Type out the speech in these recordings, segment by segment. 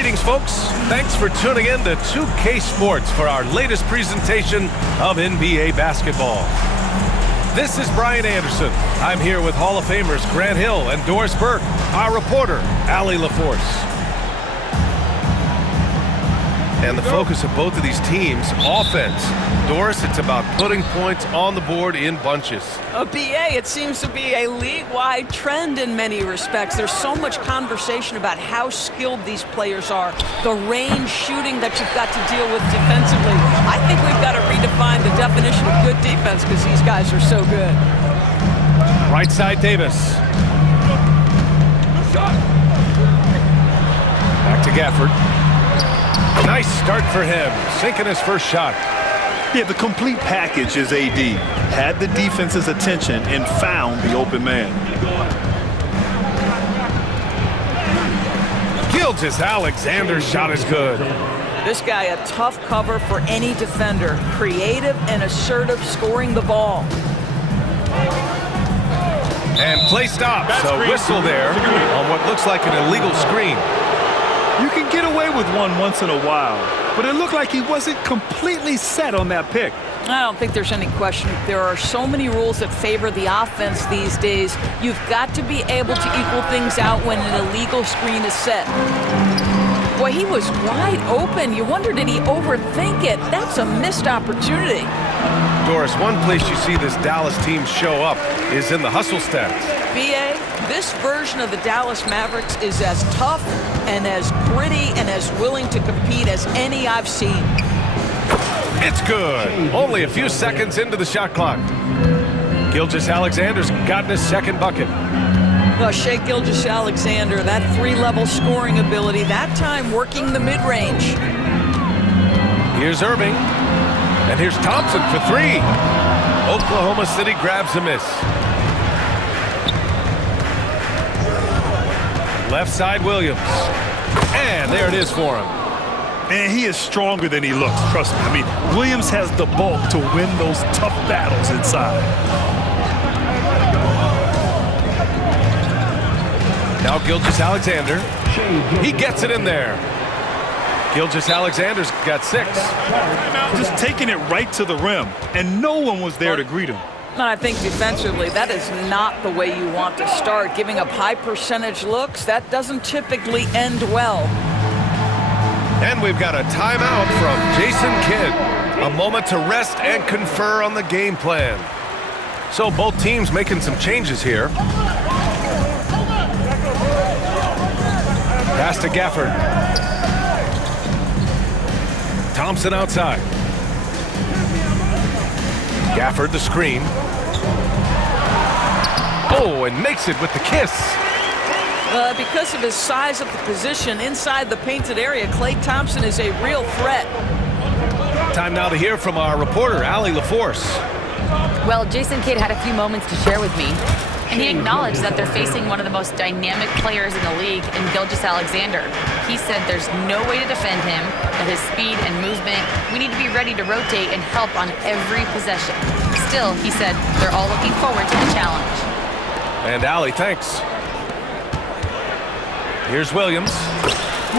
Greetings, folks. Thanks for tuning in to 2K Sports for our latest presentation of NBA basketball. This is Brian Anderson. I'm here with Hall of Famers Grant Hill and Doris Burke, our reporter, Allie LaForce. And the focus of both of these teams, offense. Doris, it's about putting points on the board in bunches. BA, it seems to be a league-wide trend in many respects. There's so much conversation about how skilled these players are, the range shooting that you've got to deal with defensively. I think we've got to redefine the definition of good defense because these guys are so good. Right side, Davis. Back to Gafford. Nice start for him, sinking his first shot. Yeah, the complete package is AD. Had the defense's attention and found the open man. Gilgeous-Alexander's shot is good. This guy, a tough cover for any defender. Creative and assertive scoring the ball. And play stops. A whistle there on what looks like an illegal screen. You can get away with one once in a while, but it looked like he wasn't completely set on that pick. I don't think there's any question. There are so many rules that favor the offense these days. You've got to be able to equal things out when an illegal screen is set. Boy, he was wide open. You wonder, did he overthink it? That's a missed opportunity. Doris, one place you see this Dallas team show up is in the hustle stats. BA, this version of the Dallas Mavericks is as tough and as gritty and as willing to compete as any I've seen. It's good. Only a few seconds into the shot clock. Gilgeous-Alexander's gotten his second bucket. Well, Shai Gilgeous-Alexander, that three-level scoring ability, that time working the mid-range. Here's Irving. And here's Thompson for three. Oklahoma City grabs a miss. Left side, Williams. And there it is for him. Man, he is stronger than he looks, trust me. I mean, Williams has the bulk to win those tough battles inside. Now Gilgeous-Alexander. He gets it in there. Gilgeous-Alexander's got 6. Just taking it right to the rim, and no one was there to greet him. And I think defensively, that is not the way you want to start. Giving up high percentage looks, that doesn't typically end well. And we've got a timeout from Jason Kidd. A moment to rest and confer on the game plan. So both teams making some changes here. Pass to Gafford. Thompson outside. Gafford the screen. Oh, and makes it with the kiss. Because of his size of the position inside the painted area, Klay Thompson is a real threat. Time now to hear from our reporter, Allie LaForce. Well, Jason Kidd had a few moments to share with me, and he acknowledged that they're facing one of the most dynamic players in the league in Gilgeous-Alexander. He said there's no way to defend him, that his speed and movement, we need to be ready to rotate and help on every possession. Still, he said they're all looking forward to the challenge. And Allie, thanks. Here's Williams.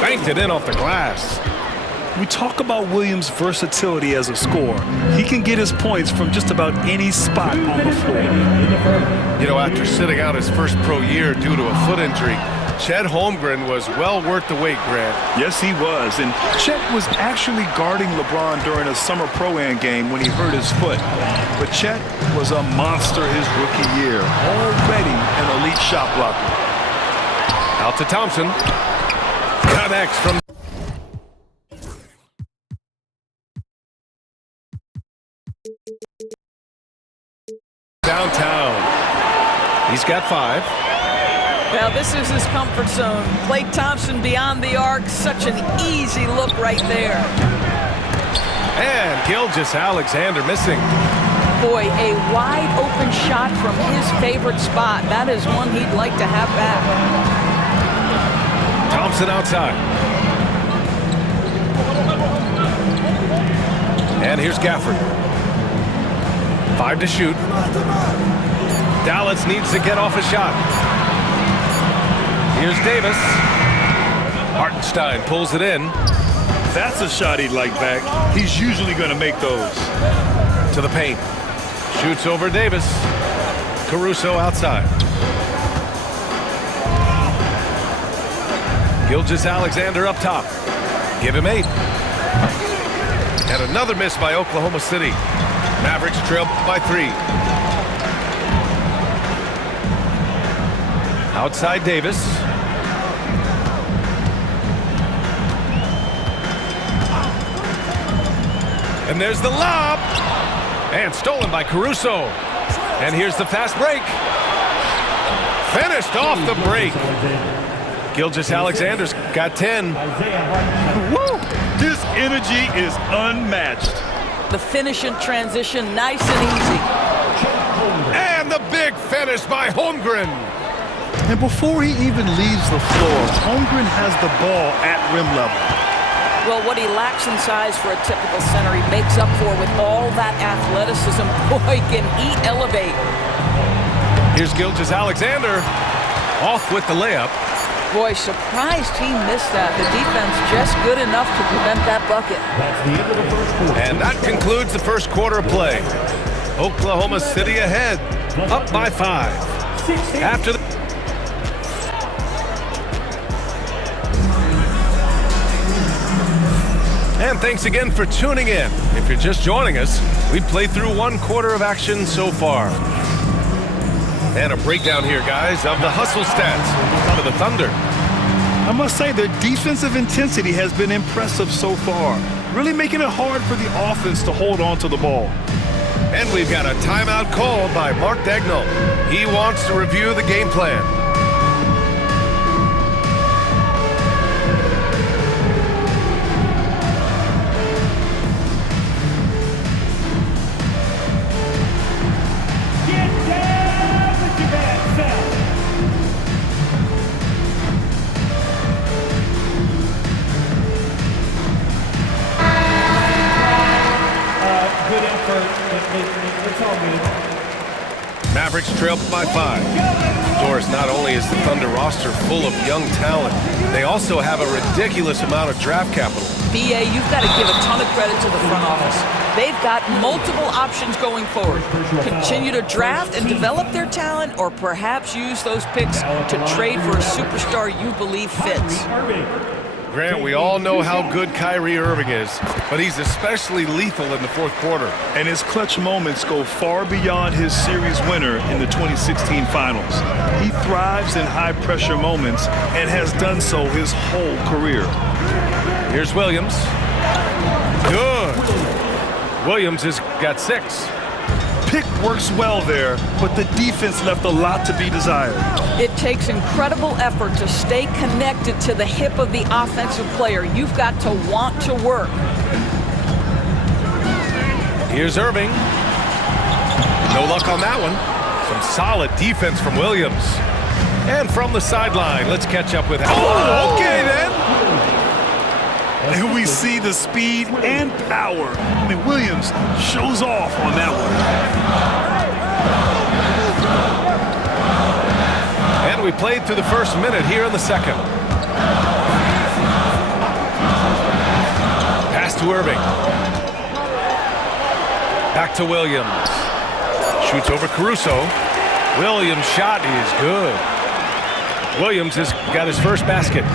Banked it in off the glass. We talk about Williams' versatility as a scorer. He can get his points from just about any spot on the floor. You know, after sitting out his first pro year due to a foot injury, Chet Holmgren was well worth the wait, Grant. Yes, he was. And Chet was actually guarding LeBron during a summer Pro-Am game when he hurt his foot. But Chet was a monster his rookie year, already an elite shot blocker. Out to Thompson. Connects from downtown. He's got 5. Now this is his comfort zone. Klay Thompson beyond the arc, such an easy look right there. And Gilgeous-Alexander missing. Boy, a wide open shot from his favorite spot. That is one he'd like to have back. Thompson outside. And here's Gafford. 5 to shoot. Dallas needs to get off a shot. Here's Davis. Hartenstein pulls it in. That's a shot he'd like back. He's usually going to make those. To the paint. Shoots over Davis. Caruso outside. Gilgeous-Alexander up top. Give him 8. And another miss by Oklahoma City. Mavericks trail by 3. Outside Davis. And there's the lob. And stolen by Caruso. And here's the fast break. Finished off the break. Gilgeous-Alexander's got 10. Woo! This energy is unmatched. The finish in transition, nice and easy. And the big finish by Holmgren. And before he even leaves the floor, Holmgren has the ball at rim level. Well, what he lacks in size for a typical center, he makes up for with all that athleticism. Boy, can he elevate. Here's Gilgeous-Alexander. Off with the layup. Boy, surprised he missed that. The defense just good enough to prevent that bucket. That's the end of the first quarter. And that concludes the first quarter of play. Oklahoma City ahead, up by 5. After the... And thanks again for tuning in. If you're just joining us, we've played through 1 quarter of action so far. And a breakdown here, guys, of the hustle stats for the Thunder. I must say, their defensive intensity has been impressive so far, really making it hard for the offense to hold on to the ball. And we've got a timeout called by Mark Daigneault. He wants to review the game plan. It's all good. Mavericks trail by 5. Doris, not only is the Thunder roster full of young talent, they also have a ridiculous amount of draft capital. BA, you've got to give a ton of credit to the front office. They've got multiple options going forward. Continue to draft and develop their talent, or perhaps use those picks to trade for a superstar you believe fits. Grant, we all know how good Kyrie Irving is, but he's especially lethal in the fourth quarter. And his clutch moments go far beyond his series winner in the 2016 finals. He thrives in high-pressure moments and has done so his whole career. Here's Williams. Good. Williams has got 6. Pick works well there, but the defense left a lot to be desired. It takes incredible effort to stay connected to the hip of the offensive player. You've got to want to work. Here's Irving. No luck on that one. Some solid defense from Williams. And from the sideline, let's catch up with him. Oh, okay then. And we see the speed and power. I mean, Williams shows off on that one. And we played through the first minute here in the second. Pass to Irving. Back to Williams. Shoots over Caruso. Williams' shot is good. Williams has got his first basket.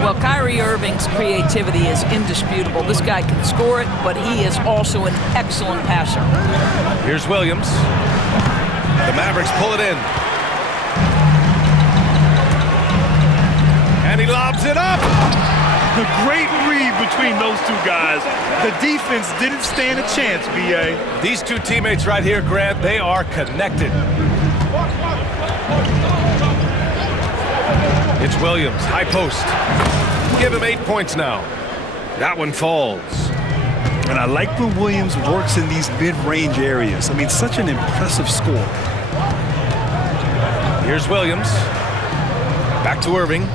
Well, Kyrie Irving's creativity is indisputable. This guy can score it, but he is also an excellent passer. Here's Williams. The Mavericks pull it in. And he lobs it up. The great read between those two guys. The defense didn't stand a chance, B.A. These two teammates right here, Grant, they are connected. It's Williams, high post. Give him 8 points now. That one falls. And I like when Williams works in these mid-range areas. I mean, such an impressive score. Here's Williams. Back to Irving.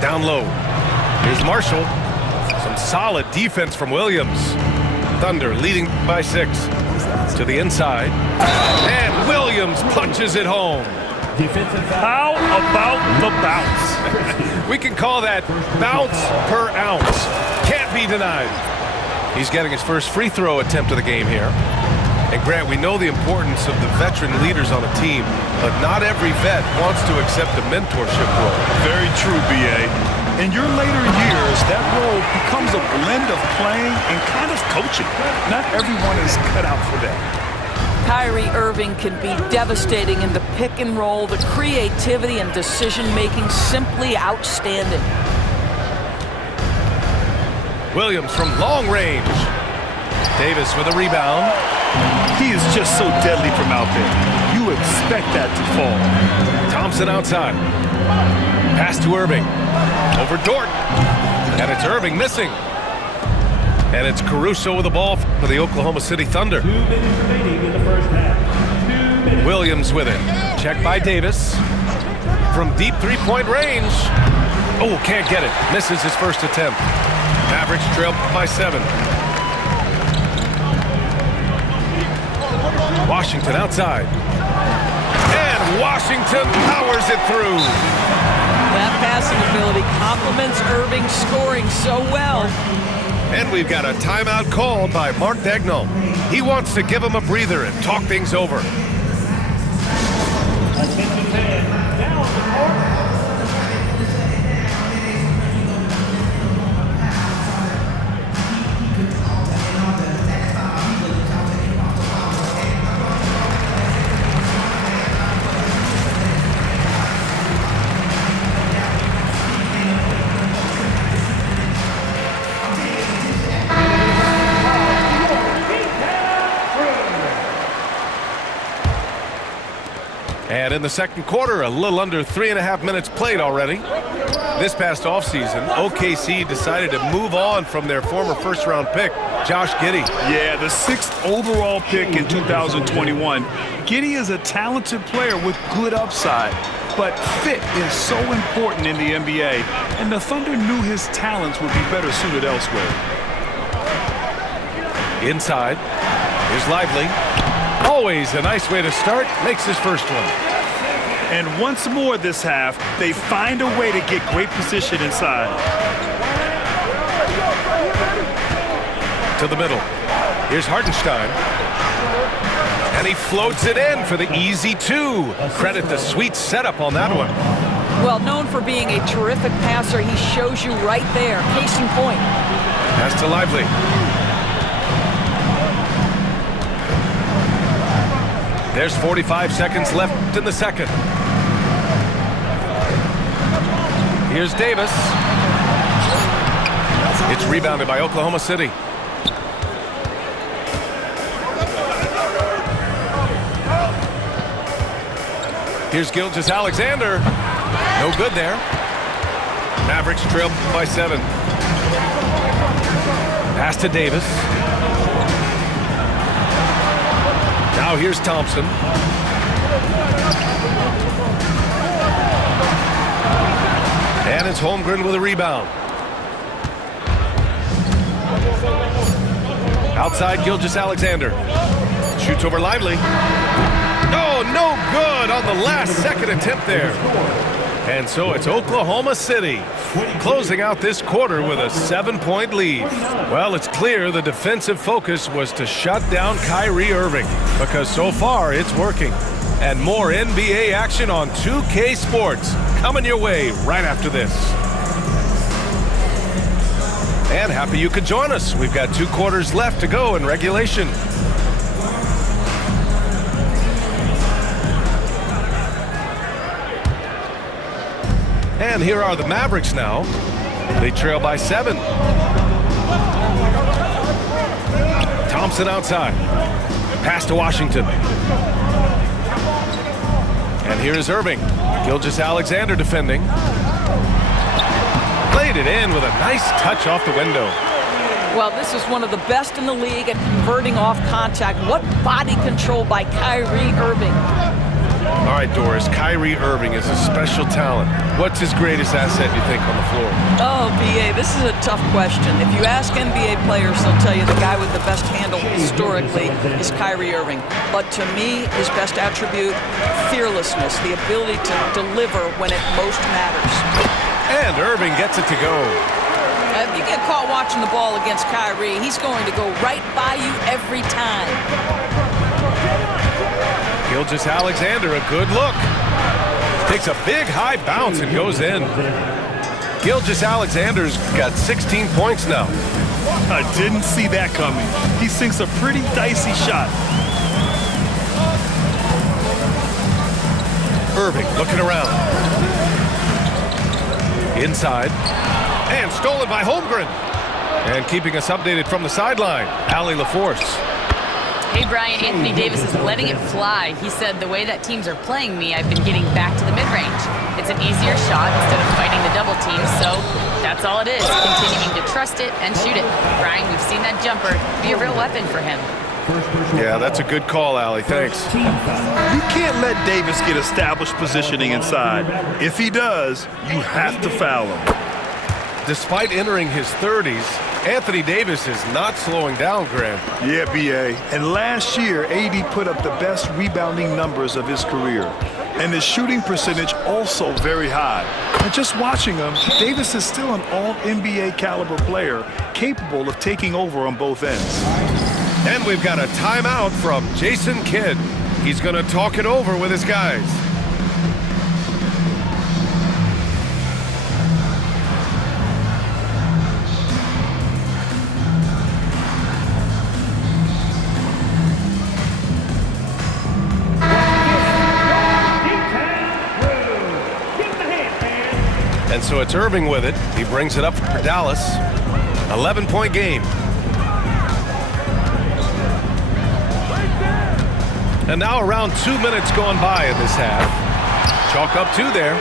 Down low. Here's Marshall. Some solid defense from Williams. Thunder leading by 6. To the inside. And Williams punches it home. Defensive foul. How about the bounce? We can call that bounce per ounce. Can't be denied. He's getting his first free throw attempt of the game here. And Grant, we know the importance of the veteran leaders on a team, but not every vet wants to accept a mentorship role. Very true, B.A. In your later years, that role becomes a blend of playing and kind of coaching. Not everyone is cut out for that. Kyrie Irving can be devastating in the pick and roll. The creativity and decision-making simply outstanding. Williams from long range. Davis with a rebound. He is just so deadly from out there. You expect that to fall. Thompson outside. Pass to Irving. Over Dort. And it's Irving missing. And it's Caruso with the ball for the Oklahoma City Thunder. 2 minutes remaining in the first half. 2 minutes. Williams with it. Checked by Davis. From deep three-point range. Oh, can't get it. Misses his first attempt. Mavericks trail by 7. Washington outside. And Washington powers it through. That passing ability complements Irving's scoring so well. And we've got a timeout called by Mark Daigneault. He wants to give him a breather and talk things over. Attention fans, down the court. And in the second quarter, a little under 3.5 minutes played already. This past offseason, OKC decided to move on from their former first-round pick, Josh Giddey. Yeah, the 6th overall pick in 2021. Giddey is a talented player with good upside, but fit is so important in the NBA, and the Thunder knew his talents would be better suited elsewhere. Inside, here's Lively. Always a nice way to start, makes his first one. And once more this half, they find a way to get great position inside. To the middle. Here's Hartenstein. And he floats it in for the easy 2. Credit the sweet setup on that one. Well, known for being a terrific passer, he shows you right there. Case in point. Pass to Lively. There's 45 seconds left in the second. Here's Davis. It's rebounded by Oklahoma City. Here's Gilgeous-Alexander. No good there. Mavericks trail by 7. Pass to Davis. Now here's Thompson. And it's Holmgren with a rebound. Outside Gilgeous-Alexander. Shoots over Lively. Oh, no good on the last second attempt there. And so it's Oklahoma City closing out this quarter with a 7-point lead. Well, it's clear the defensive focus was to shut down Kyrie Irving because so far it's working. And more NBA action on 2K Sports coming your way right after this. And happy you could join us. We've got 2 quarters left to go in regulation. And here are the Mavericks now. They trail by 7. Thompson outside. Pass to Washington. And here's Irving. Gilgeous-Alexander defending. Played it in with a nice touch off the window. Well, this is one of the best in the league at converting off contact. What body control by Kyrie Irving. All right, Doris, Kyrie Irving is a special talent. What's his greatest asset, you think, on the floor? Oh, B.A., this is a tough question. If you ask NBA players, they'll tell you the guy with the best handle historically is Kyrie Irving. But to me, his best attribute, fearlessness, the ability to deliver when it most matters. And Irving gets it to go. If you get caught watching the ball against Kyrie, he's going to go right by you every time. Gilgeous-Alexander, a good look. Takes a big high bounce and goes in. Gilgeous-Alexander's got 16 points now. I didn't see that coming. He sinks a pretty dicey shot. Irving looking around. Inside. And stolen by Holmgren. And keeping us updated from the sideline, Allie LaForce. Hey, Brian, Anthony Davis is letting it fly. He said, the way that teams are playing me, I've been getting back to the mid-range. It's an easier shot instead of fighting the double team, so that's all it is, continuing to trust it and shoot it. Brian, we've seen that jumper be a real weapon for him. Yeah, that's a good call, Allie. Thanks. You can't let Davis get established positioning inside. If he does, you have to foul him. Despite entering his 30s, Anthony Davis is not slowing down, Grant. Yeah, B.A. And last year, AD put up the best rebounding numbers of his career. And his shooting percentage also very high. And just watching him, Davis is still an all-NBA caliber player, capable of taking over on both ends. And we've got a timeout from Jason Kidd. He's going to talk it over with his guys. And so it's Irving with it. He brings it up for Dallas. 11-point game. And now around 2 minutes gone by in this half. Chalk up 2 there.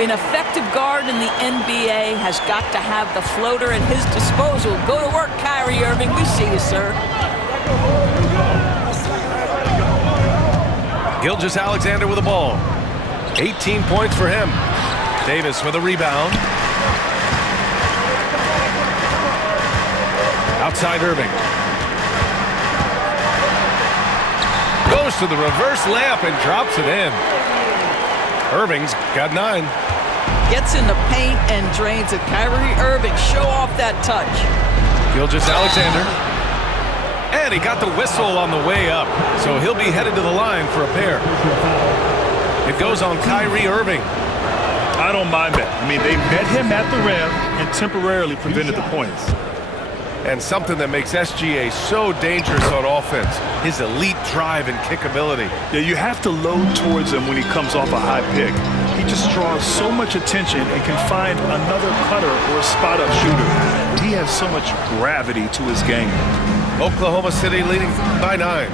An effective guard in the NBA has got to have the floater at his disposal. Go to work, Kyrie Irving. We see you, sir. Gilgeous-Alexander with the ball. 18 points for him. Davis with a rebound. Outside Irving. Goes to the reverse layup and drops it in. Irving's got 9. Gets in the paint and drains it. Kyrie Irving, show off that touch. Gilgeous-Alexander. And he got the whistle on the way up, so he'll be headed to the line for a pair. It goes on Kyrie Irving. I don't mind that. I mean, they met him at the rim and temporarily prevented the points. And something that makes SGA so dangerous on offense, his elite drive and kick ability. Yeah, you have to load towards him when he comes off a high pick. He just draws so much attention and can find another cutter or a spot-up shooter. He has so much gravity to his game. Oklahoma City leading by 9.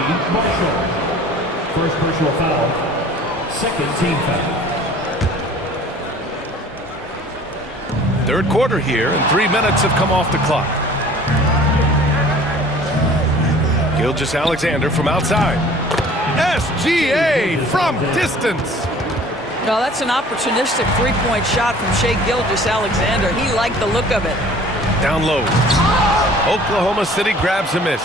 Najee Marshall. First personal foul. Second team foul. Third quarter here, and 3 minutes have come off the clock. Gilgeous-Alexander from outside. SGA from distance. No, that's an opportunistic three-point shot from Shai Gilgeous-Alexander. He liked the look of it. Down low. Oklahoma City grabs a miss.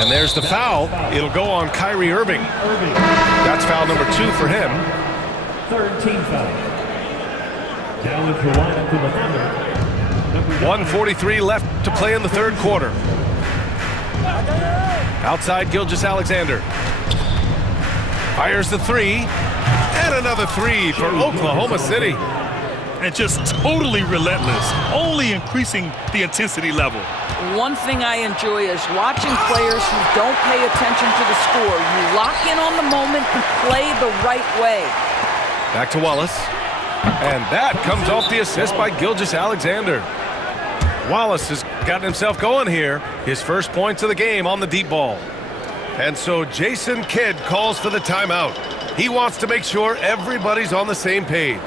And there's the foul. It'll go on Kyrie Irving. That's foul number 2 for him. Third team foul. Down into the lineup for the Thunder. 1:43 left to play in the third quarter. Outside Gilgeous-Alexander. Fires the 3. And another 3 for Oklahoma City. And just totally relentless, only increasing the intensity level. One thing I enjoy is watching players who don't pay attention to the score. You lock in on the moment and play the right way. Back to Wallace. And that comes off the assist by Gilgeous-Alexander. Wallace has gotten himself going here. His first points of the game on the deep ball. And so Jason Kidd calls for the timeout. He wants to make sure everybody's on the same page.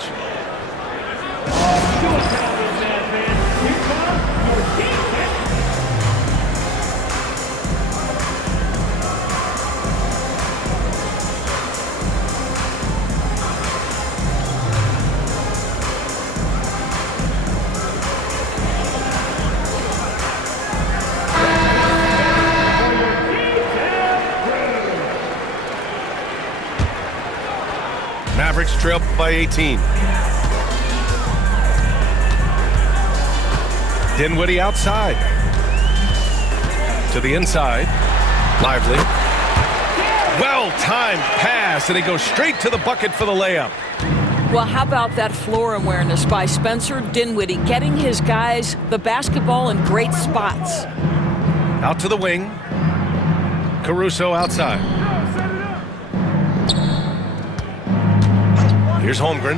Mavericks trail by 18. Dinwiddie outside. To the inside. Lively. Well-timed pass, and he goes straight to the bucket for the layup. Well, how about that floor awareness by Spencer Dinwiddie, getting his guys the basketball in great spots. Out to the wing. Caruso outside. Here's Holmgren.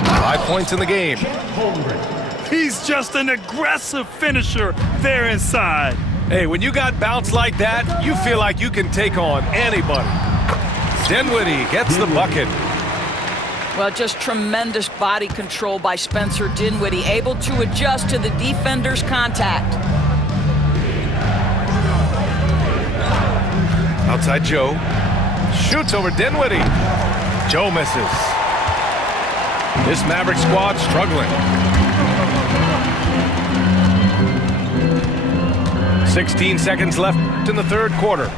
5 points in the game. He's just an aggressive finisher there inside. Hey, when you got bounce like that, you feel like you can take on anybody. Dinwiddie gets the bucket. Well, just tremendous body control by Spencer Dinwiddie, able to adjust to the defender's contact. Outside Joe. Shoots over Dinwiddie. Joe misses. This Maverick squad struggling. 16 seconds left in the third quarter.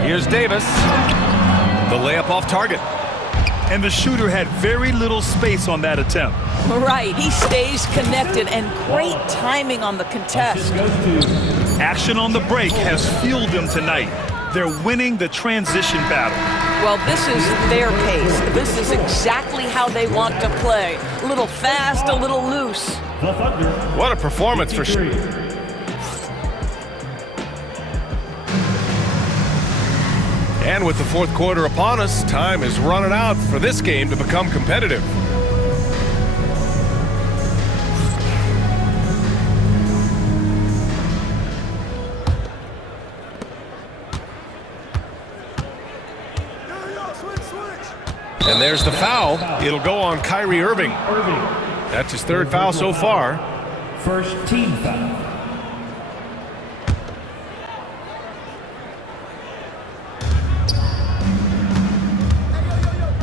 Here's Davis. The layup off target. And the shooter had very little space on that attempt. Right, he stays connected, and great timing on the contest. Action on the break has fueled them tonight. They're winning the transition battle. Well, this is their pace. This is exactly how they want to play. A little fast, a little loose. What a performance for And with the fourth quarter upon us, time is running out for this game to become competitive. And there's the foul. It'll go on Kyrie Irving. That's his third foul so far. First team foul.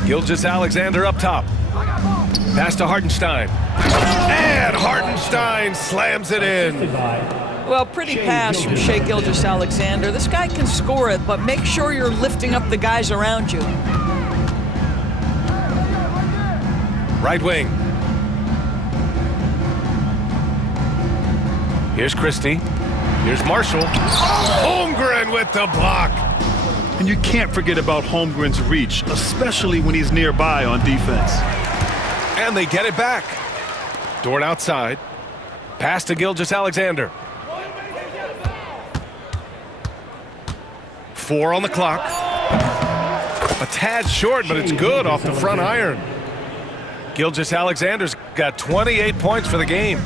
Gilgeous-Alexander up top. Pass to Hartenstein. And Hartenstein slams it in. Well, pretty pass from Shai Gilgeous-Alexander. This guy can score it, but make sure you're lifting up the guys around you. Right wing. Here's Christie. Here's Marshall. Holmgren with the block. And you can't forget about Holmgren's reach, especially when he's nearby on defense. And they get it back. Dort outside. Pass to Gilgeous-Alexander. 4 on the clock. A tad short, but it's good off the front iron. Gilgeous-Alexander's got 28 points for the game.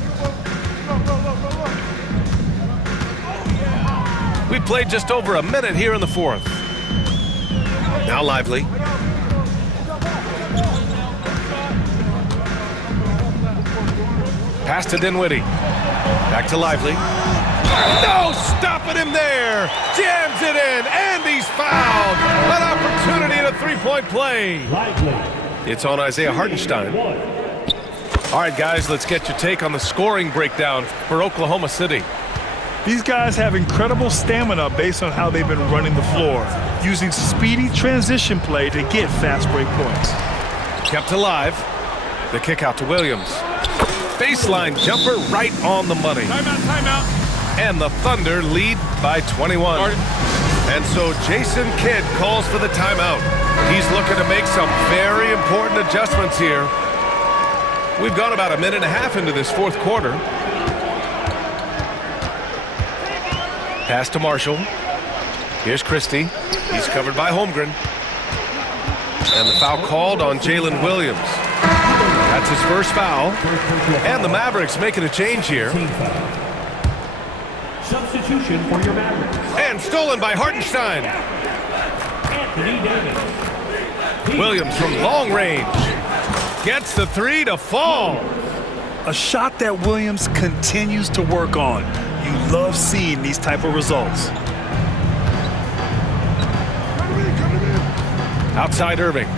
We played just over a minute here in the fourth. Now Lively. Pass to Dinwiddie. Back to Lively. No stopping him there. Jams it in, and he's fouled. An opportunity at a three-point play. It's on Isaiah Hartenstein. All right, guys, let's get your take on the scoring breakdown for Oklahoma City. These guys have incredible stamina based on how they've been running the floor, using speedy transition play to get fast break points. Kept alive. The kick out to Williams. Baseline jumper right on the money. Timeout. And the Thunder lead by 21. And so Jason Kidd calls for the timeout. He's looking to make some very important adjustments here. We've gone about a minute and a half into this fourth quarter. Pass to Marshall. Here's Christie. He's covered by Holmgren. And the foul called on Jalen Williams. That's his first foul. And the Mavericks making a change here. Substitution for your Mavericks. And stolen by Hartenstein. Anthony Davis. Williams from long range. Gets the three to fall. A shot that Williams continues to work on. You love seeing these type of results. Outside Irving.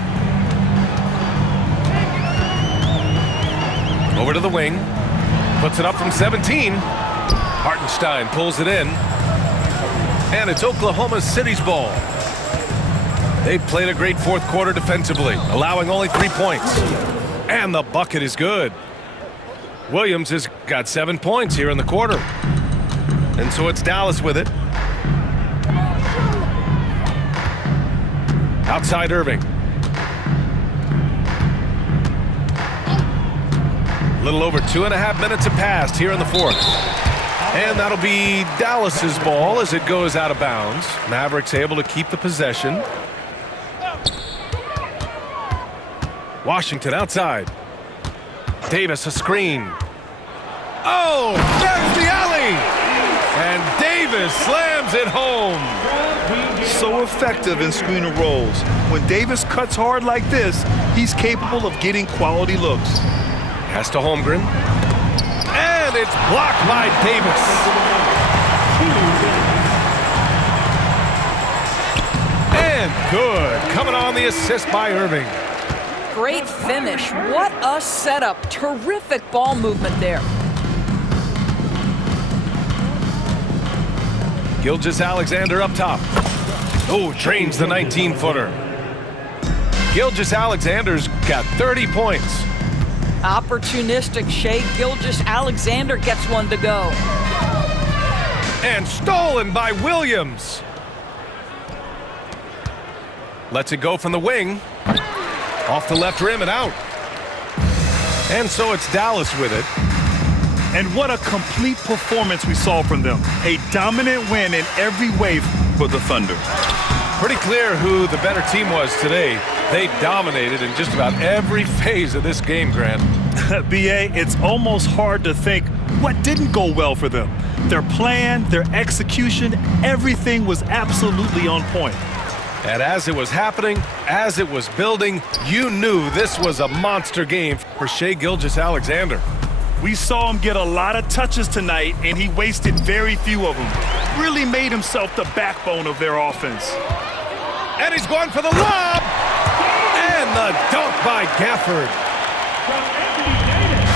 Over to the wing. Puts it up from 17. Hartenstein pulls it in. And it's Oklahoma City's ball. They've played a great fourth quarter defensively, allowing only 3 points. And the bucket is good. Williams has got 7 points here in the quarter. And so it's Dallas with it. Outside Irving. A little over 2.5 minutes have passed here in the fourth. And that'll be Dallas's ball as it goes out of bounds. Mavericks able to keep the possession. Washington outside. Davis a screen. Oh, there's the alley! And Davis slams it home. So effective in screen and rolls. When Davis cuts hard like this, he's capable of getting quality looks. Pass to Holmgren. And it's blocked by Davis. And good. Coming on the assist by Irving. Great finish. What a setup. Terrific ball movement there. Gilgeous-Alexander up top. Oh, drains the 19-footer. Gilgeous-Alexander's got 30 points. Opportunistic Shai Gilgeous-Alexander gets one to go. And stolen by Williams. Lets it go from the wing. Off the left rim and out. And so it's Dallas with it. And what a complete performance we saw from them. A dominant win in every way for the Thunder. Pretty clear who the better team was today. They dominated in just about every phase of this game, Grant. B.A., it's almost hard to think what didn't go well for them. Their plan, their execution, everything was absolutely on point. And as it was happening, as it was building, you knew this was a monster game for Shai Gilgeous-Alexander. We saw him get a lot of touches tonight, and he wasted very few of them. Really made himself the backbone of their offense. And he's going for the lob! And the dunk by Gafford.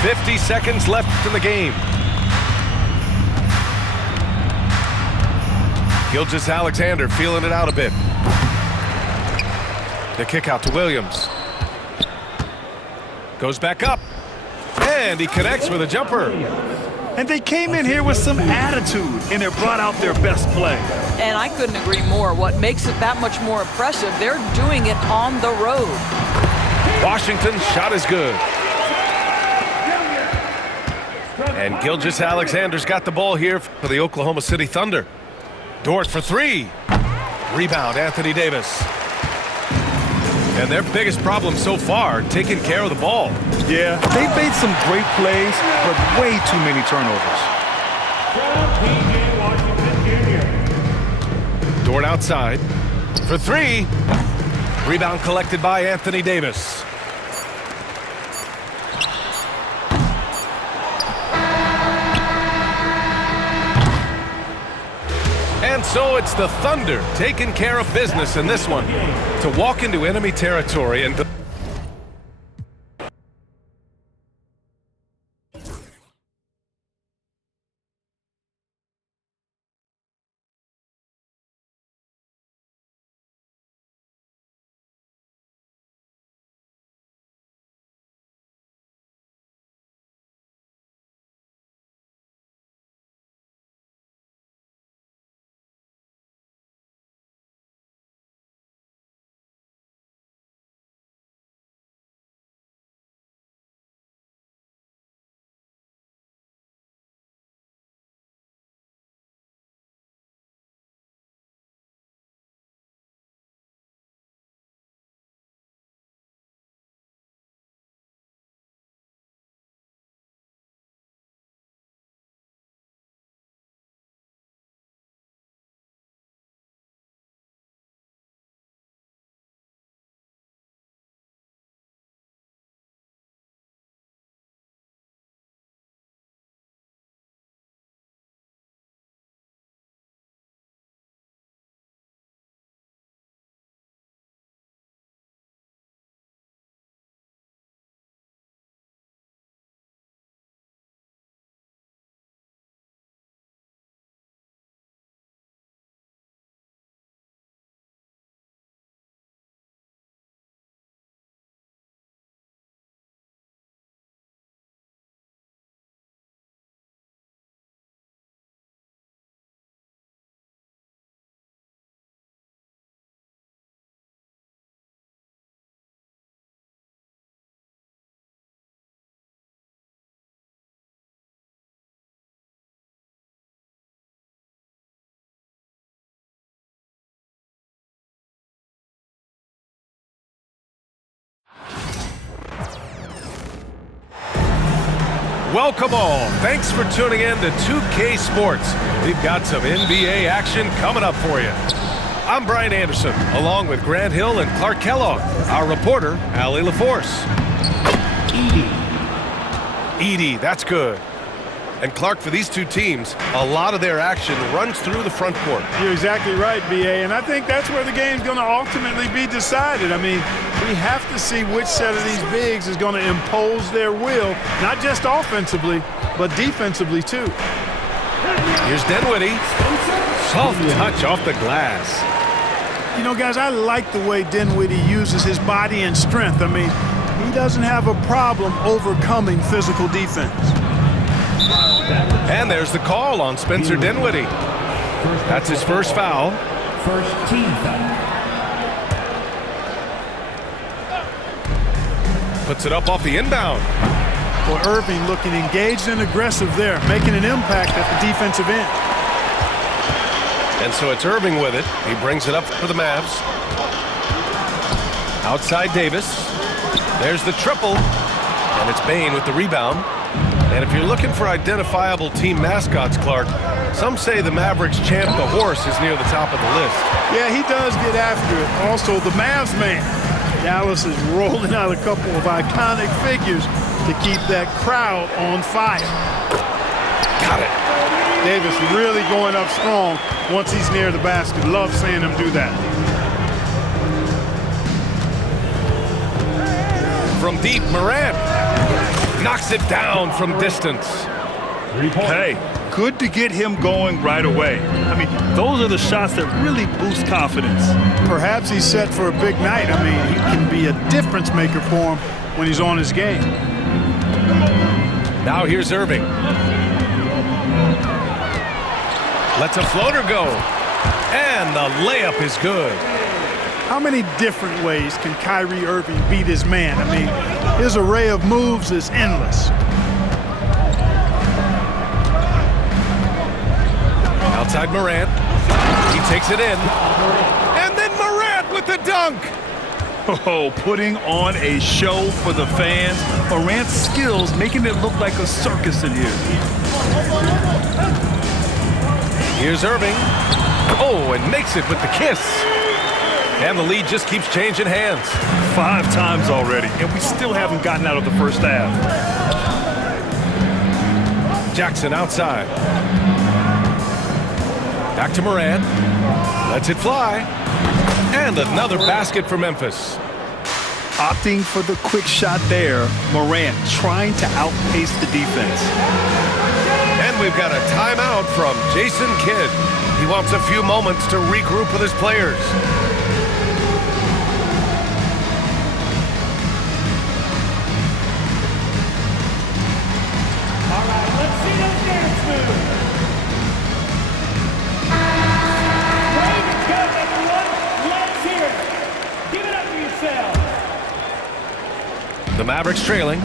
50 seconds left in the game. Gilgeous-Alexander feeling it out a bit. The kick out to Williams. Goes back up. And he connects with a jumper. And they came in here with some attitude, and it brought out their best play. And I couldn't agree more. What makes it that much more impressive, they're doing it on the road. Washington's shot is good. And Gilgeous-Alexander's got the ball here for the Oklahoma City Thunder. Dort for three. Rebound, Anthony Davis. And their biggest problem so far, taking care of the ball. Yeah, they've made some great plays, but way too many turnovers. Dort outside for three. Rebound collected by Anthony Davis. And so it's the Thunder taking care of business in this one to walk into enemy territory and Welcome all. Thanks for tuning in to 2K Sports. We've got some NBA action coming up for you. I'm Brian Anderson, along with Grant Hill and Clark Kellogg. Our reporter, Allie LaForce. Edey, that's good. And Clark, for these two teams, a lot of their action runs through the front court. You're exactly right, B.A., and I think that's where the game's going to ultimately be decided. I mean, we have to see which set of these bigs is going to impose their will, not just offensively, but defensively, too. Here's Dinwiddie. Soft touch off the glass. You know, guys, I like the way Dinwiddie uses his body and strength. I mean, he doesn't have a problem overcoming physical defense. And there's the call on Spencer Dinwiddie. That's his first foul. First team foul. Puts it up off the inbound. Well, Irving looking engaged and aggressive there, making an impact at the defensive end. And so it's Irving with it. He brings it up for the Mavs. Outside Davis. There's the triple. And it's Bane with the rebound. And if you're looking for identifiable team mascots, Clark, some say the Mavericks champ, the horse, is near the top of the list. Yeah, he does get after it. Also, the Mavs man. Dallas is rolling out a couple of iconic figures to keep that crowd on fire. Got it. Davis really going up strong once he's near the basket. Love seeing him do that. From deep, Morant knocks it down from distance. Hey, good to get him going right away. I mean, those are the shots that really boost confidence. Perhaps he's set for a big night. I mean, he can be a difference maker for him when he's on his game. Now here's Irving. Lets a floater go. And the layup is good. How many different ways can Kyrie Irving beat his man? I mean, his array of moves is endless. Outside Morant. He takes it in. And then Morant with the dunk. Oh, putting on a show for the fans. Morant's skills making it look like a circus in here. Here's Irving. Oh, and makes it with the kiss. And the lead just keeps changing hands. 5 times already, and we still haven't gotten out of the first half. Jackson outside. Back to Morant. Lets it fly. And another basket for Memphis. Opting for the quick shot there. Morant trying to outpace the defense. And we've got a timeout from Jason Kidd. He wants a few moments to regroup with his players. The Mavericks trailing.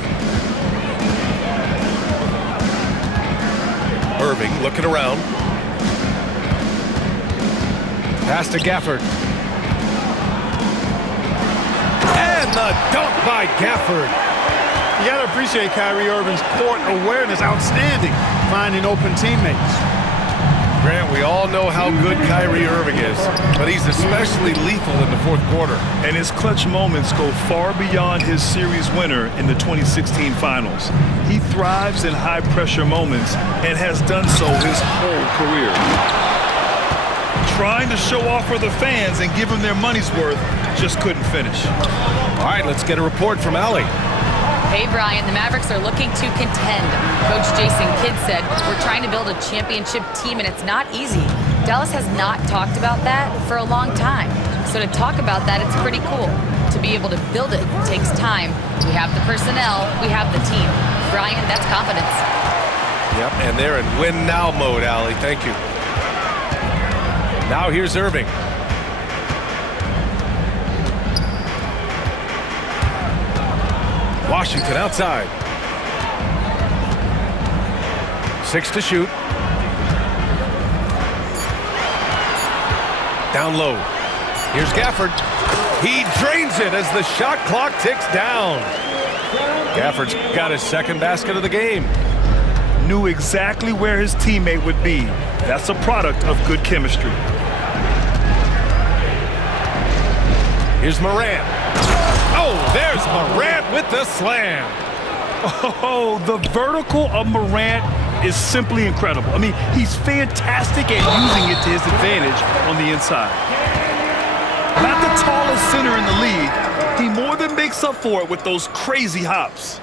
Irving looking around. Pass to Gafford. And the dunk by Gafford. You got to appreciate Kyrie Irving's court awareness. Outstanding, finding open teammates. Grant, we all know how good Kyrie Irving is, but he's especially lethal in the fourth quarter. And his clutch moments go far beyond his series winner in the 2016 finals. He thrives in high-pressure moments and has done so his whole career. Trying to show off for the fans and give them their money's worth, just couldn't finish. All right, let's get a report from Allie. Hey, Brian, the Mavericks are looking to contend. Coach Jason Kidd said, we're trying to build a championship team, and it's not easy. Dallas has not talked about that for a long time. So to talk about that, it's pretty cool. To be able to build it takes time. We have the personnel, we have the team. Brian, that's confidence. Yep, and they're in win-now mode, Allie. Thank you. Now here's Irving. Washington outside. 6 to shoot. Down low. Here's Gafford. He drains it as the shot clock ticks down. Gafford's got his second basket of the game. knew exactly where his teammate would be. That's a product of good chemistry. Here's Morant. Oh, there's Morant with the slam. Oh, the vertical of Morant is simply incredible. I mean, he's fantastic at using it to his advantage on the inside. Not the tallest center in the league, he more than makes up for it with those crazy hops.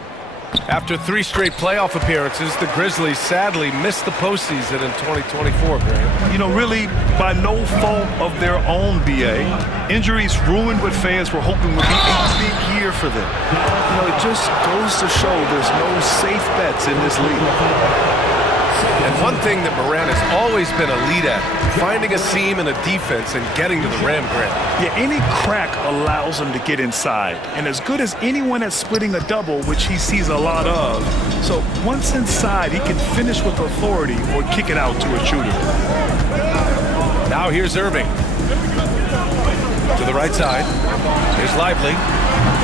After 3 straight playoff appearances, the Grizzlies sadly missed the postseason in 2024, Grant. You know, really, by no fault of their own, B.A. Injuries ruined what fans were hoping would be a big year for them. You know, it just goes to show there's no safe bets in this league. And one thing that Morant has always been elite at, finding a seam in a defense and getting to the rim, Grant. Yeah, any crack allows him to get inside. And as good as anyone at splitting a double, which he sees a lot of. So once inside, he can finish with authority or kick it out to a shooter. Now here's Irving. To the right side. Here's Lively.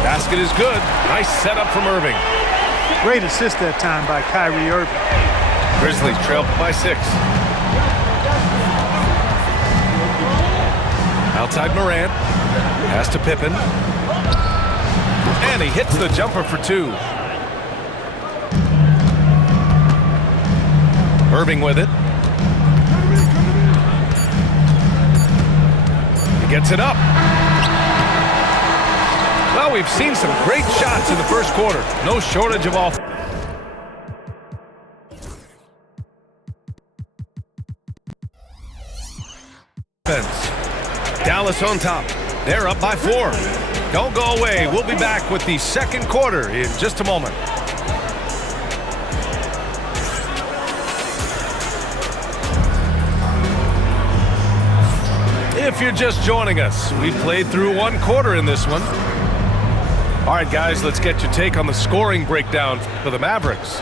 Basket is good. Nice setup from Irving. Great assist that time by Kyrie Irving. Grizzlies trail by 6. Outside Morant. Pass to Pippen. And he hits the jumper for 2. Irving with it. He gets it up. Well, we've seen some great shots in the first quarter. No shortage of offense. Dallas on top. They're up by 4. Don't go away. We'll be back with the second quarter in just a moment. If you're just joining us, we've played through 1 quarter in this one. All right, guys, let's get your take on the scoring breakdown for the Mavericks.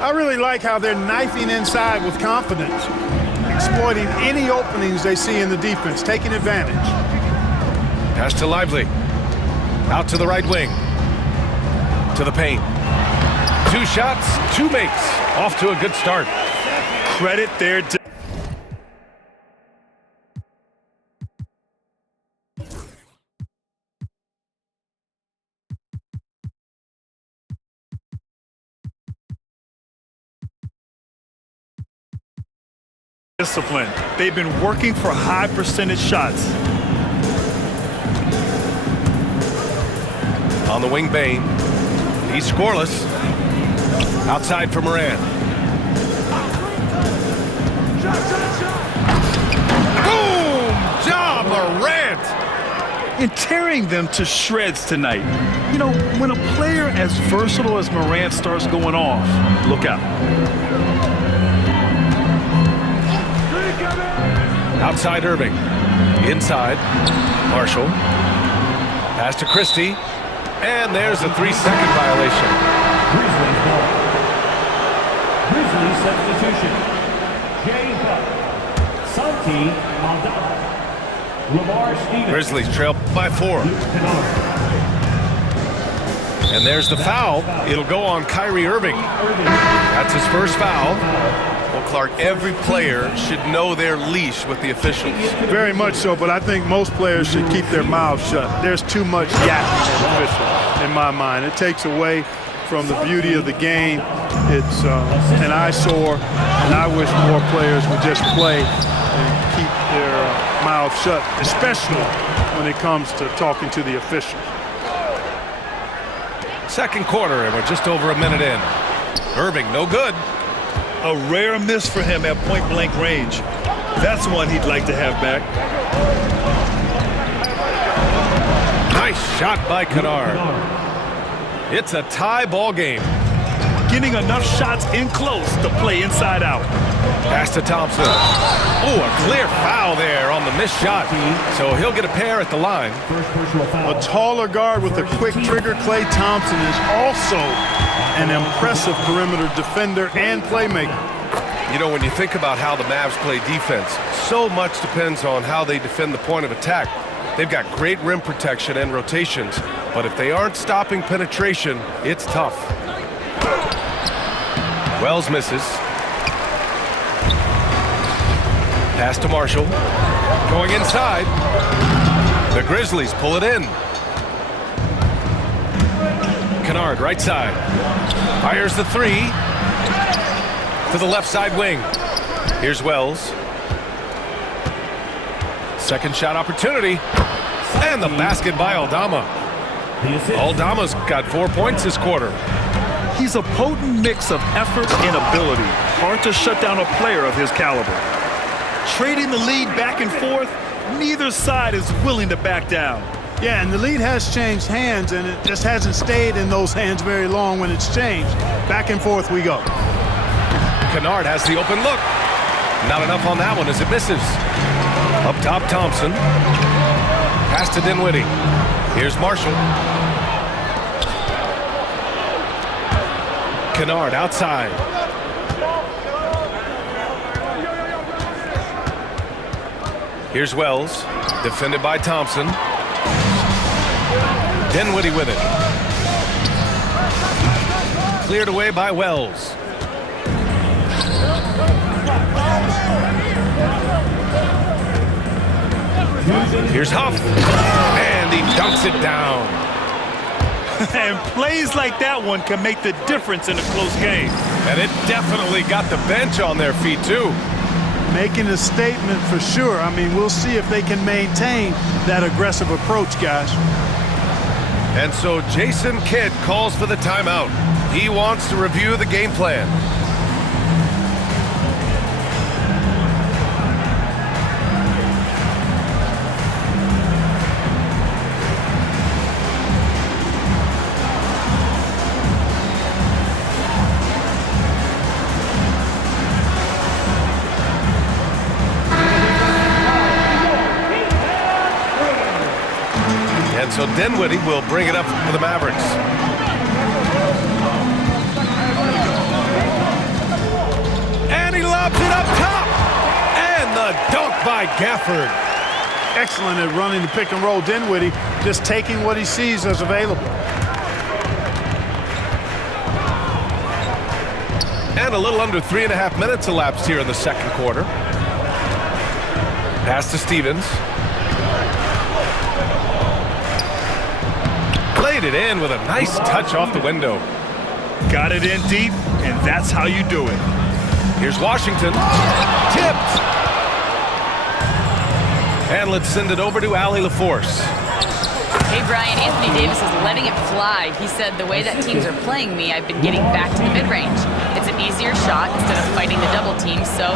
I really like how they're knifing inside with confidence, exploiting any openings they see in the defense, taking advantage. Pass to Lively. Out to the right wing. To the paint. 2 shots, 2 makes. Off to a good start. Credit their discipline. They've been working for high percentage shots. On the wing, Bane. He's scoreless. Outside for Morant. Boom! Ja Morant! And tearing them to shreds tonight. You know, when a player as versatile as Morant starts going off, look out. Outside Irving. Inside. Marshall. Pass to Christie. And there's a 3-second violation. Grizzlies ball. Grizzlies substitution. Jay Buck. Santi Aldama. Lamar Stevens. Grizzlies trail by 4. And there's the foul. It'll go on Kyrie Irving. That's his first foul. Well, Clark, every player should know their leash with the officials. Very much so, but I think most players should keep their mouths shut. There's too much yakking as official, in my mind. It takes away from the beauty of the game. It's an eyesore, and I wish more players would just play and keep their mouths shut, especially when it comes to talking to the officials. Second quarter, and we're just over a minute in. Irving, no good. A rare miss for him at point-blank range. That's one he'd like to have back. Nice shot by Kennard. It's a tie ball game. Getting enough shots in close to play inside out. Pass to Thompson. Oh, a clear foul there on the missed shot. So he'll get a pair at the line. First personal foul. A taller guard with a quick trigger, Klay Thompson, is also an impressive perimeter defender and playmaker. You know, when you think about how the Mavs play defense, so much depends on how they defend the point of attack. They've got great rim protection and rotations, but if they aren't stopping penetration, it's tough. Wells misses. Pass to Marshall. Going inside. The Grizzlies pull it in. Kennard, right side. Fires the three. To the left side wing. Here's Wells. Second shot opportunity. And the basket by Aldama. Aldama's got 4 points this quarter. He's a potent mix of effort and ability. Hard to shut down a player of his caliber. Trading the lead back and forth, neither side is willing to back down. Yeah, and the lead has changed hands, and it just hasn't stayed in those hands very long when it's changed. Back and forth we go. Kennard has the open look. Not enough on that one as it misses. Up top, Thompson. Pass to Dinwiddie. Here's Marshall. Kennard outside. Here's Wells. Defended by Thompson. Dinwiddie with it. Cleared away by Wells. Here's Huff. And he dunks it down. And plays like that one can make the difference in a close game. And it definitely got the bench on their feet, too. Making a statement for sure. I mean, we'll see if they can maintain that aggressive approach, guys. And so Jason Kidd calls for the timeout. He wants to review the game plan. And so Dinwiddie will bring it up for the Mavericks. And he lobs it up top. And the dunk by Gafford. Excellent at running the pick and roll. Dinwiddie just taking what he sees as available. And a little under 3.5 minutes elapsed here in the second quarter. Pass to Stevens. Laid it in with a nice touch off the window. Got it in deep, and that's how you do it. Here's Washington. Tipped. And let's send it over to Allie LaForce. Hey, Brian, Anthony Davis is letting it fly. He said, the way that teams are playing me, I've been getting back to the mid-range. It's an easier shot instead of fighting the double team, so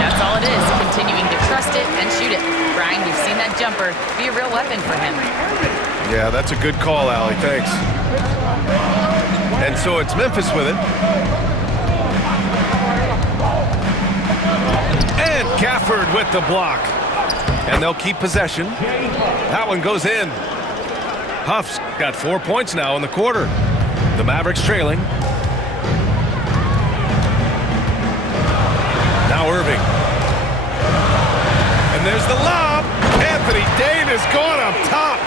that's all it is, continuing to trust it and shoot it. Brian, we've seen that jumper be a real weapon for him. Yeah, that's a good call, Allie. Thanks. And so it's Memphis with it. And Gafford with the block. And they'll keep possession. That one goes in. Huff's got 4 points now in the quarter. The Mavericks trailing. Now Irving. And there's the lob. Anthony Davis going up top.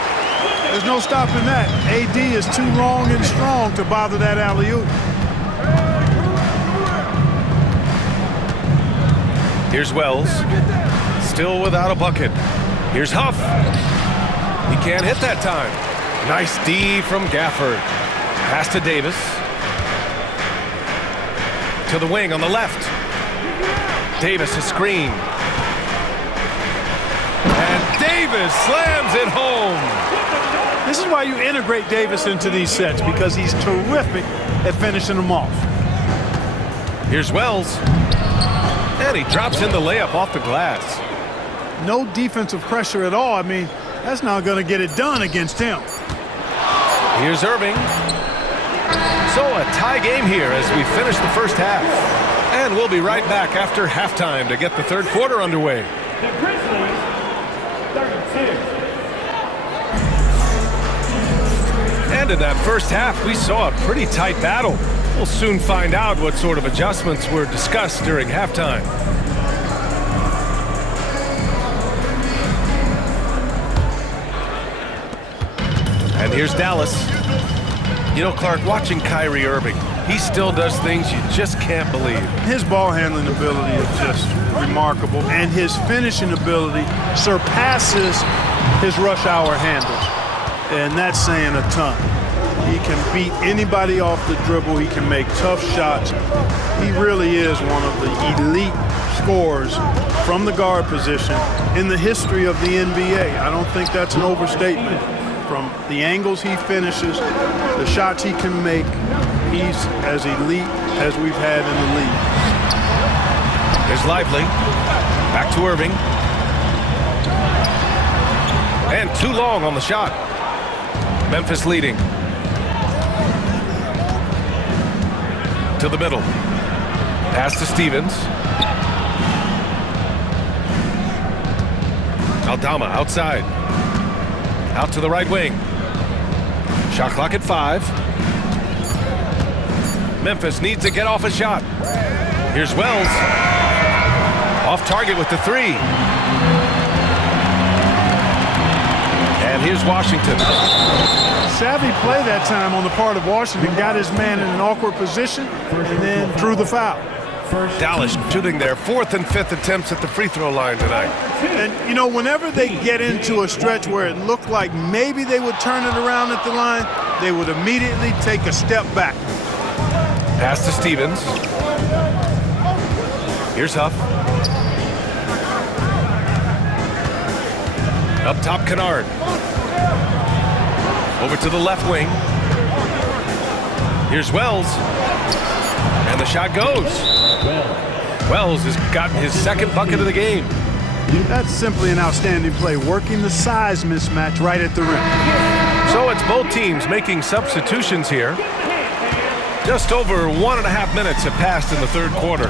There's no stopping that. AD is too long and strong to bother that alley-oop. Here's Wells. Still without a bucket. Here's Huff. He can't hit that time. Nice D from Gafford. Pass to Davis. To the wing on the left. Davis a screen. And Davis slams it home. This is why you integrate Davis into these sets, because he's terrific at finishing them off. Here's Wells. And he drops in the layup off the glass. No defensive pressure at all. I mean, that's not going to get it done against him. Here's Irving. So a tie game here as we finish the first half. And we'll be right back after halftime to get the third quarter underway. The Grizzlies, 32. And in that first half, we saw a pretty tight battle. We'll soon find out what sort of adjustments were discussed during halftime. And here's Dallas. You know, Clark, watching Kyrie Irving, he still does things you just can't believe. His ball handling ability is just remarkable, and his finishing ability surpasses his rush hour handles, and that's saying a ton. He can beat anybody off the dribble. He can make tough shots. He really is one of the elite scorers from the guard position in the history of the NBA. I don't think that's an overstatement. From the angles he finishes, the shots he can make, he's as elite as we've had in the league. Here's Lively. Back to Irving. And too long on the shot. Memphis leading. To the middle. Pass to Stevens. Aldama outside. Out to the right wing. Shot clock at 5. Memphis needs to get off a shot. Here's Wells. Off target with the 3. And here's Washington. Savvy play that time on the part of Washington. Got his man in an awkward position and then drew the foul. Dallas shooting their 4th and 5th attempts at the free throw line tonight. And, you know, whenever they get into a stretch where it looked like maybe they would turn it around at the line, they would immediately take a step back. Pass to Stevens. Here's Huff. Up top, Kennard. Over to the left wing. Here's Wells. And the shot goes. Wells has gotten his 2nd bucket of the game. That's simply an outstanding play, working the size mismatch right at the rim. So it's both teams making substitutions here. Just over 1.5 minutes have passed in the 3rd quarter.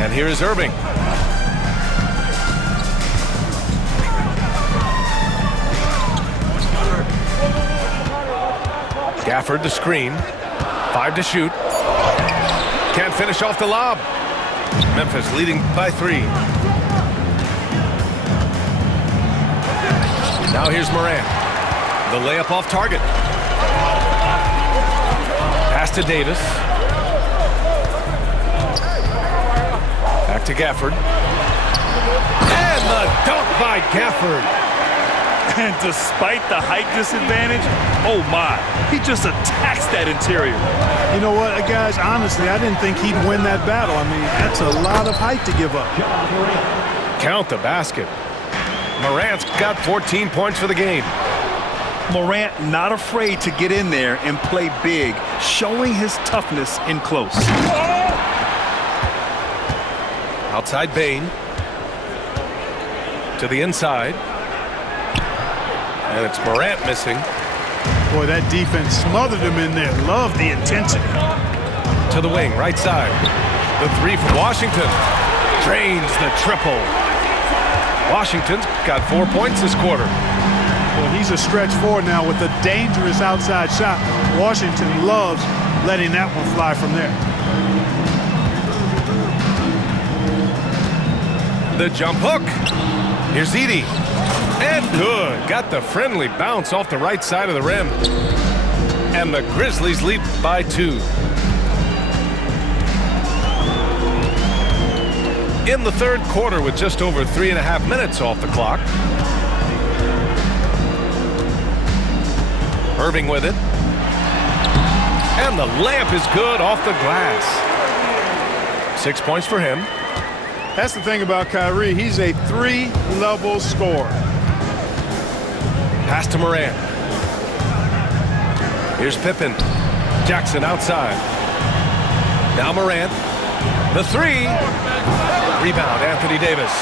And here is Irving. Gafford to screen. 5 to shoot. Can't finish off the lob. Memphis leading by 3. Now here's Morant. The layup off target. Pass to Davis. Back to Gafford. And the dunk by Gafford. And despite the height disadvantage, oh my, he just attacks that interior. You know what, guys, honestly, I didn't think he'd win that battle. I mean, that's a lot of height to give up. Count the basket. Morant's got 14 points for the game. Morant not afraid to get in there and play big, showing his toughness in close. Outside Bane. To the inside. And it's Morant missing. Boy, that defense smothered him in there. Love the intensity. To the wing, right side. The 3 from Washington. Drains the triple. Washington's got 4 points this quarter. Well, he's a stretch forward now with a dangerous outside shot. Washington loves letting that one fly from there. The jump hook. Here's Edey. And good. Got the friendly bounce off the right side of the rim. And the Grizzlies lead by 2. In the 3rd quarter with just over 3.5 minutes off the clock. Irving with it. And the layup is good off the glass. 6 points for him. That's the thing about Kyrie. He's a 3-level scorer. Pass to Morant. Here's Pippen. Jackson outside. Now Morant. The 3. Rebound, Anthony Davis.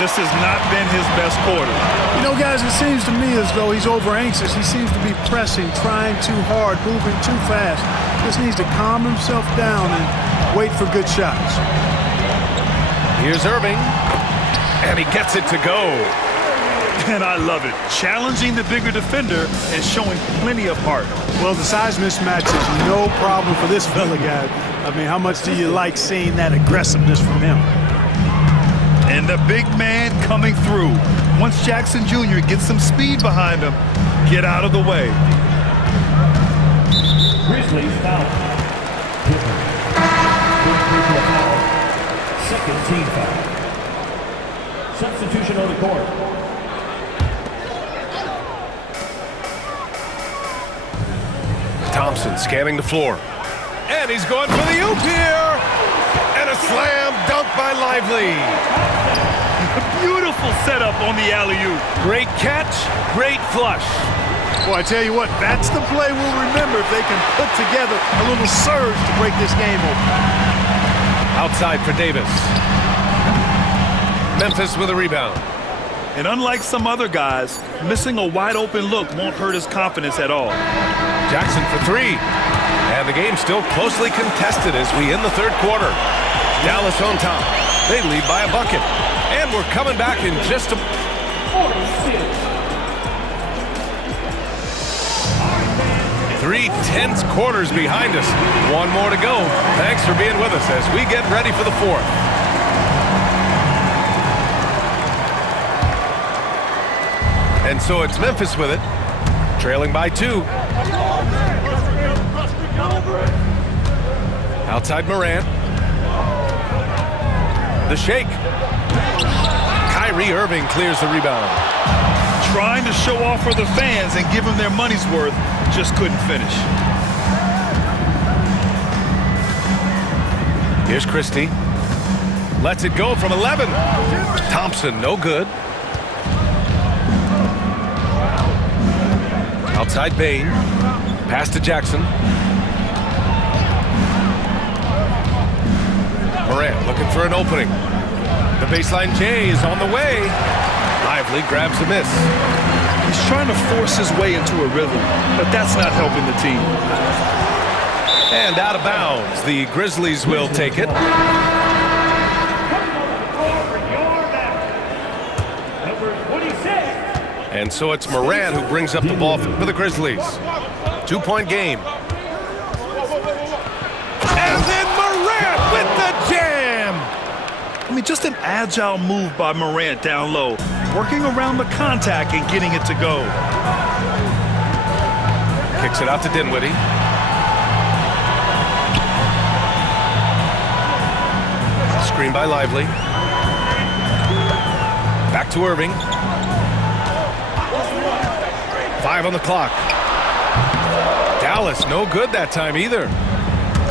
This has not been his best quarter. You know, guys, it seems to me as though he's over anxious. He seems to be pressing, trying too hard, moving too fast. Just needs to calm himself down and wait for good shots. Here's Irving. And he gets it to go. And I love it. Challenging the bigger defender and showing plenty of heart. Well, the size mismatch is no problem for this fella, guys. I mean, how much do you like seeing that aggressiveness from him? And And the big man coming through. Once Jackson Jr. gets some speed behind him, get out of the way. Grizzlies foul. Pippen. First personal foul. Second team foul. Substitution on the court. Thompson scanning the floor. And he's going for the oop here. And a slam dunk by Lively. Beautiful setup on the alley-oop. Great catch, great flush. Well, I tell you what, that's the play we'll remember if they can put together a little surge to break this game open. Outside for Davis. Memphis with a rebound. And unlike some other guys, missing a wide-open look won't hurt his confidence at all. Jackson for three. And the game's still closely contested as we end the third quarter. Dallas on top. They lead by a bucket. And we're coming back in just a... 3 tense quarters behind us. One more to go. Thanks for being with us as we get ready for the fourth. And so it's Memphis with it, trailing by 2. Outside Morant. The shake. Kyrie Irving clears the rebound. Trying to show off for the fans and give them their money's worth, just couldn't finish. Here's Christie. Lets it go from 11. Thompson, no good. Outside Bain. Pass to Jackson. Morant looking for an opening. The baseline J is on the way. Lively grabs a miss. He's trying to force his way into a rhythm, but that's not helping the team. And out of bounds. The Grizzlies will take it. And so it's Morant who brings up the ball for the Grizzlies. 2-point game. And then Morant with the jam! I mean, just an agile move by Morant down low, working around the contact and getting it to go. Kicks it out to Dinwiddie. Screen by Lively. Back to Irving. 5 on the clock. Dallas, no good that time either.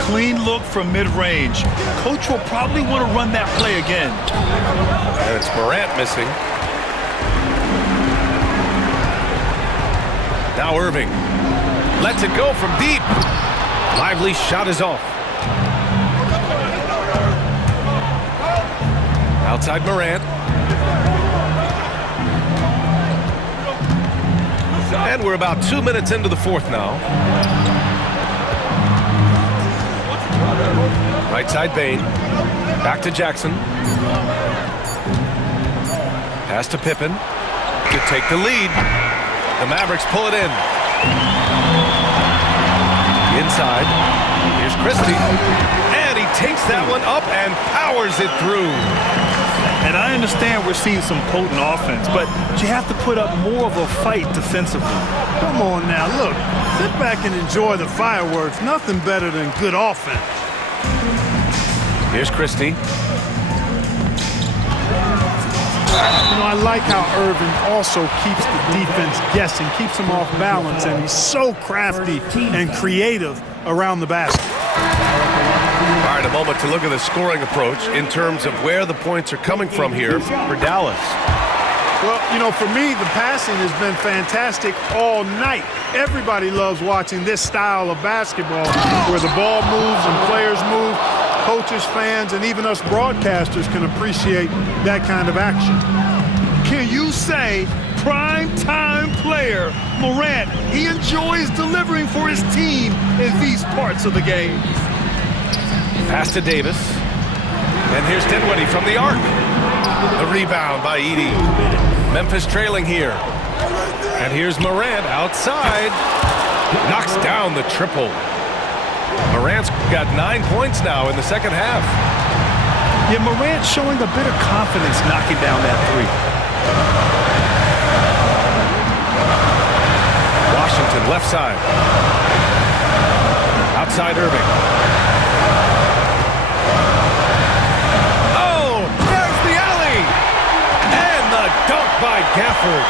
Clean look from mid-range. Coach will probably want to run that play again. And it's Morant missing. Now Irving lets it go from deep. Lively's shot is off. Outside Morant. And we're about 2 minutes into the fourth now. Right side Bain. Back to Jackson. Pass to Pippen. To take the lead. The Mavericks pull it in. Inside. Here's Christie. And he takes that one up and powers it through. And I understand we're seeing some potent offense, but you have to put up more of a fight defensively. Come on now, look. Sit back and enjoy the fireworks. Nothing better than good offense. Here's Christie. You know, I like how Irving also keeps the defense guessing, keeps them off balance, and he's so crafty and creative around the basket. All right, a moment to look at the scoring approach in terms of where the points are coming from here for Dallas. Well, you know, for me, the passing has been fantastic all night. Everybody loves watching this style of basketball where the ball moves and players move. Coaches, fans, and even us broadcasters can appreciate that kind of action. Can you say prime-time player Morant, he enjoys delivering for his team in these parts of the game? Pass to Davis. And here's Dinwiddie from the arc. The rebound by Edey. Memphis trailing here. And here's Morant outside. Knocks down the triple. Morant's got 9 points now in the second half. Yeah, Morant showing a bit of confidence knocking down that three. Washington left side. Outside Irving. Oh, there's the alley! And the dunk by Gafford.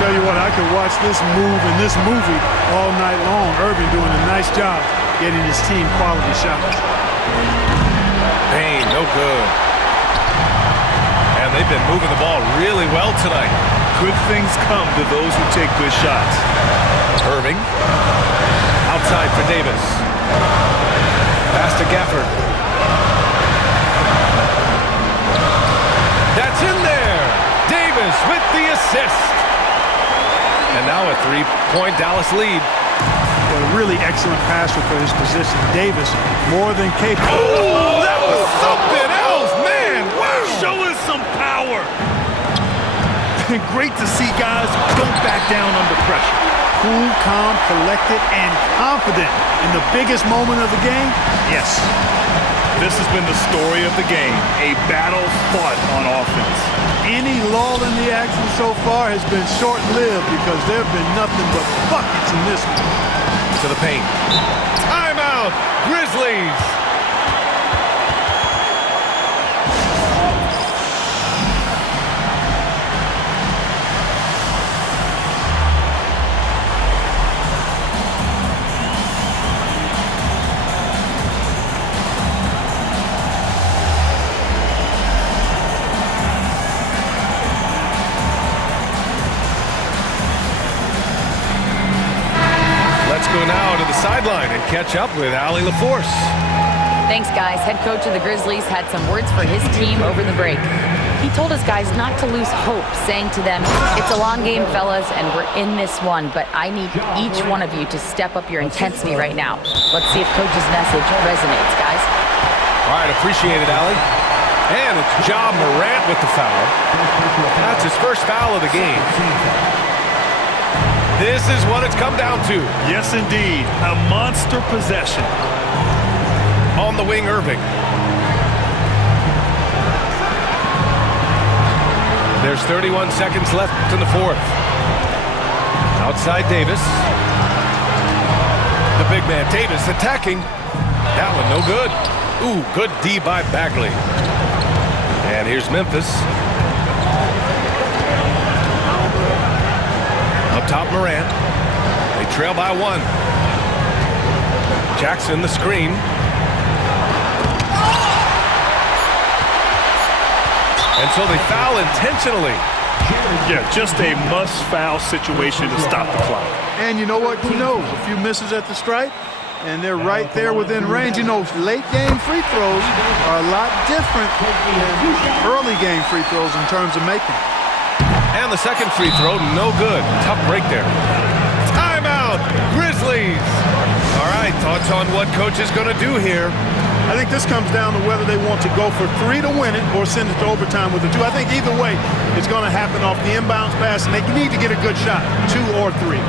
Tell you what, I could watch this move in this movie all night long. Irving doing a nice job getting his team quality shots. Payne, no good. And they've been moving the ball really well tonight. Good things come to those who take good shots. Irving. Outside for Davis. Pass to Gafford. That's in there. Davis with the assist. And now a three-point Dallas lead. A really excellent passer for his position. Davis, more than capable. Oh, that was something else, man. Wow. Showing some power. Great to see guys don't back down under pressure. Cool, calm, collected, and confident in the biggest moment of the game. Yes. This has been the story of the game. A battle fought on offense. Any lull in the action so far has been short-lived because there have been nothing but buckets in this one. To the paint. Timeout, Grizzlies. Go now to the sideline and catch up with Allie LaForce. Thanks, guys. Head coach of the Grizzlies had some words for his team over the break. He told his guys not to lose hope, saying to them, "It's a long game, fellas, and we're in this one, but I need each one of you to step up your intensity right now." Let's see if coach's message resonates, guys. All right, appreciate it, Allie. And it's Ja Morant with the foul. That's his first foul of the game. This is what it's come down to. Yes, indeed. A monster possession. On the wing, Irving. There's 31 seconds left in the fourth. Outside Davis. The big man, Davis, attacking. That one no good. Ooh, good D by Bagley. And here's Memphis. Up top, Morant. They trail by one. Jackson, the screen. And so they foul intentionally. Yeah, just a must-foul situation to stop the clock. And you know what? Who knows? A few misses at the stripe, and they're right there within range. You know, late-game free throws are a lot different than early-game free throws in terms of making. And the second free throw, no good. Tough break there. Timeout, Grizzlies. All right, thoughts on what coach is going to do here? I think this comes down to whether they want to go for three to win it or send it to overtime with a two. I think either way, it's going to happen off the inbounds pass, and they need to get a good shot, 2 or 3.